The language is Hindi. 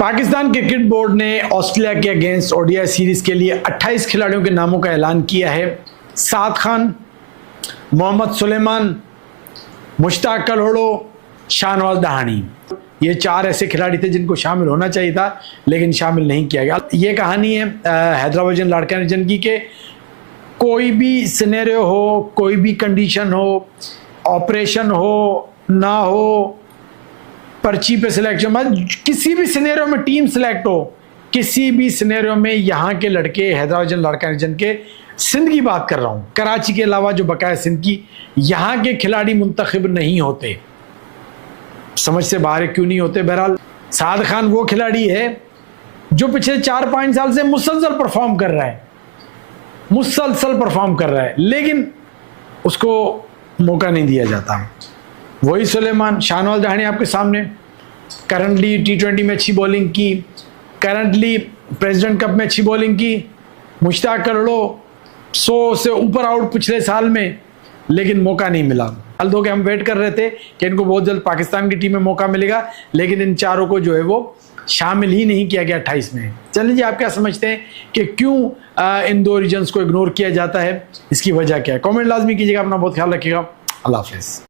पाकिस्तान क्रिकेट बोर्ड ने ऑस्ट्रेलिया के अगेंस्ट ओडीआई सीरीज के लिए 28 खिलाड़ियों के नामों का ऐलान किया है। साद खान, मोहम्मद सुलेमान, मुश्ताक कल्होड़ो, शाहनवाज दहानी, ये 4 ऐसे खिलाड़ी थे जिनको शामिल होना चाहिए था लेकिन शामिल नहीं किया गया। ये कहानी है हैदराबाद लाड़कानी जंगी के कोई भी सिनेरियो हो, कोई भी कंडीशन हो, ऑपरेशन हो ना हो, पर्ची पे सिलेक्शन, मतलब किसी भी सिनेरियो में टीम सिलेक्ट हो, किसी भी सिनेरियो में यहाँ के लड़के हैदराबाद लाड़कानी जंग के, सिंध की बात कर रहा हूँ, कराची के अलावा जो बकाया सिंध की, यहाँ के खिलाड़ी मुंतखब नहीं होते। समझ से बाहर क्यों नहीं होते? बहरहाल साद खान वो खिलाड़ी है जो पिछले 4-5 साल से मुसलसल परफॉर्म कर रहा है, मुसलसल परफॉर्म कर रहा है, लेकिन उसको मौका नहीं दिया जाता। वही सुलेमान, शाहनवाज दहानी आपके सामने, करंटली T20 में अच्छी बॉलिंग की, करंटली प्रेसिडेंट कप में अच्छी बॉलिंग की, मुश्ताक कल्होड़ो 100 से ऊपर आउट पिछले साल में, लेकिन मौका नहीं मिला। साल 2 के हम वेट कर रहे थे कि इनको बहुत जल्द पाकिस्तान की टीम में मौका मिलेगा, लेकिन इन चारों को जो है वो शामिल ही नहीं किया गया 28 में। चलिए जी, आप क्या समझते हैं कि क्यों इन 2 रीजन्स को इग्नोर किया जाता है, इसकी वजह क्या है? कमेंट लाजमी कीजिएगा। अपना बहुत ख्याल रखिएगा। अल्लाह हाफिज़।